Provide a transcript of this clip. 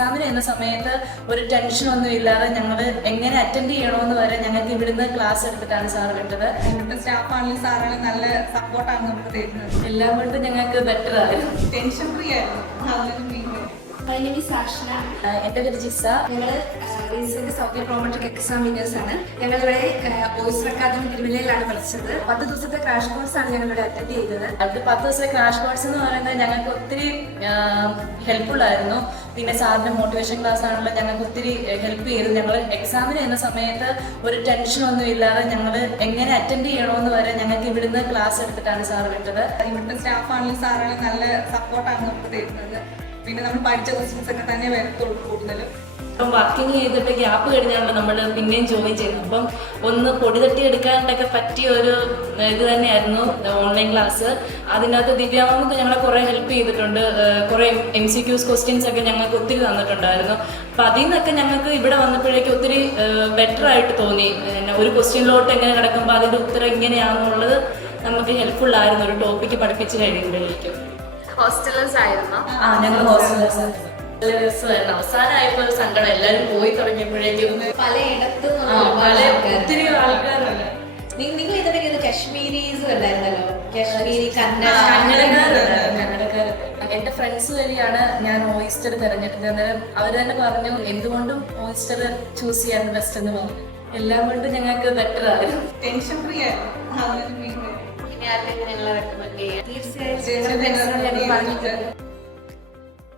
എക്സാമിന് എന്ന സമയത്ത് ഒരു ടെൻഷനൊന്നും ഇല്ലാതെ ഞങ്ങൾ എങ്ങനെ അറ്റൻഡ് ചെയ്യണമെന്ന് വരെ ഞങ്ങൾക്ക് ഇവിടുന്ന് ക്ലാസ് എടുത്തിട്ടാണ് സാർ വിട്ടത്. ഇവിടുത്തെ സ്റ്റാഫാണെങ്കിലും സാറാണെങ്കിലും നല്ല സപ്പോർട്ടാണ് നമുക്ക് തരുന്നത്. എല്ലാം കൊണ്ടും ഞങ്ങൾക്ക് ബെറ്റർ ആയിരുന്നു. ടെൻഷൻ ഫ്രീ ആയിരുന്നു. എൻ്റെ പേര് ജിസ. ഞങ്ങൾ റീസെന്റ് സൗത്ത് പ്രോമെട്രിക് എക്സാമിനേഴ്സ് ആണ്. ഞങ്ങളിവിടെ ഓയിസ്റ്റർ അക്കാദമി തിരുവല്ലയിലാണ് പഠിച്ചത്. 10 ദിവസത്തെ ക്രാഷ് കോഴ്സാണ് ഞങ്ങളിവിടെ അറ്റൻഡ് ചെയ്തത്. അത് 10 ദിവസത്തെ ക്രാഷ് കോഴ്സ് എന്ന് പറയുന്നത് ഞങ്ങൾക്ക് ഒത്തിരി ഹെൽപ്ഫുൾ ആയിരുന്നു. പിന്നെ സാറിന്റെ മോട്ടിവേഷൻ ക്ലാസ് ആണല്ലോ ഞങ്ങൾക്ക് ഒത്തിരി ഹെൽപ്പ് ചെയ്തു. ഞങ്ങൾ എക്സാമിന് എന്ന സമയത്ത് ഒരു ടെൻഷനൊന്നും ഇല്ലാതെ ഞങ്ങൾ എങ്ങനെ അറ്റൻഡ് ചെയ്യണമെന്ന് വരെ ഞങ്ങൾക്ക് ഇവിടുന്ന് ക്ലാസ് എടുത്തിട്ടാണ് സാർ വിട്ടത്. ഇവിടുത്തെ സ്റ്റാഫാണെങ്കിലും സാറാണെങ്കിലും നല്ല സപ്പോർട്ടാണ് നമുക്ക് തരുന്നത്. പിന്നെ നമ്മൾ പഠിച്ച ക്വസ്റ്റ്യൻസ് ഒക്കെ തന്നെ വരത്തുള്ളൂ കൂടുതലും. അപ്പം വർക്കിംഗ് ചെയ്തിട്ട് ഗ്യാപ്പ് കഴിഞ്ഞാണല്ലോ നമ്മൾ പിന്നെയും ജോയിൻ ചെയ്യുന്നത്. അപ്പം ഒന്ന് പൊടി തട്ടി എടുക്കാനൊക്കെ പറ്റിയ ഒരു ഇത് തന്നെയായിരുന്നു ഓൺലൈൻ ക്ലാസ്. അതിനകത്ത് ദിവ്യാമൊക്കെ ഞങ്ങളെ കുറേ ഹെൽപ്പ് ചെയ്തിട്ടുണ്ട്. കുറേ MCQs ക്വസ്റ്റ്യൻസ് ഒക്കെ ഞങ്ങൾക്ക് ഒത്തിരി തന്നിട്ടുണ്ടായിരുന്നു. അപ്പം അതിൽ നിന്നൊക്കെ ഞങ്ങൾക്ക് ഇവിടെ വന്നപ്പോഴേക്കും ഒത്തിരി ബെറ്റർ ആയിട്ട് തോന്നി. ഒരു ക്വസ്റ്റ്യനിലോട്ട് എങ്ങനെ കിടക്കുമ്പോൾ അതിൻ്റെ ഉത്തരം ഇങ്ങനെയാണെന്നുള്ളത് നമുക്ക് ഹെൽപ്ഫുൾ ആയിരുന്നു ഒരു ടോപ്പിക്ക് പഠിപ്പിച്ച് കഴിയുമ്പോഴേക്കും. ഹോസ്റ്റലേഴ്സ് ആയിരുന്നു. ഞങ്ങൾ ഹോസ്റ്റലേഴ്സ് അവസാനമായപ്പോൾ ഒരു സങ്കടം. എല്ലാവരും പോയി തുടങ്ങിയപ്പോഴേക്കും പലയിടത്തും ഒത്തിരി ആൾക്കാരുണ്ട്. നിങ്ങൾ ഇതിന്റെ കശ്മീരീസ് ഉണ്ടായിരുന്നല്ലോ, കശ്മീരി കന്നഡക്കാരുണ്ട്. എന്റെ ഫ്രണ്ട്സ് വഴിയാണ് ഞാൻ ഓയിസ്റ്റർ തിരഞ്ഞെടുത്തത്. അന്നേരം അവർ തന്നെ പറഞ്ഞു എന്തുകൊണ്ടും ഓയിസ്റ്റർ ചൂസ് ചെയ്യാൻ ബെസ്റ്റ് എന്ന് പറഞ്ഞു. എല്ലാം കൊണ്ടും ഞങ്ങൾക്ക് ബെറ്റർ ആയിരുന്നു. ടെൻഷൻ ഫ്രീ ആയിരുന്നു. തീർച്ചയായും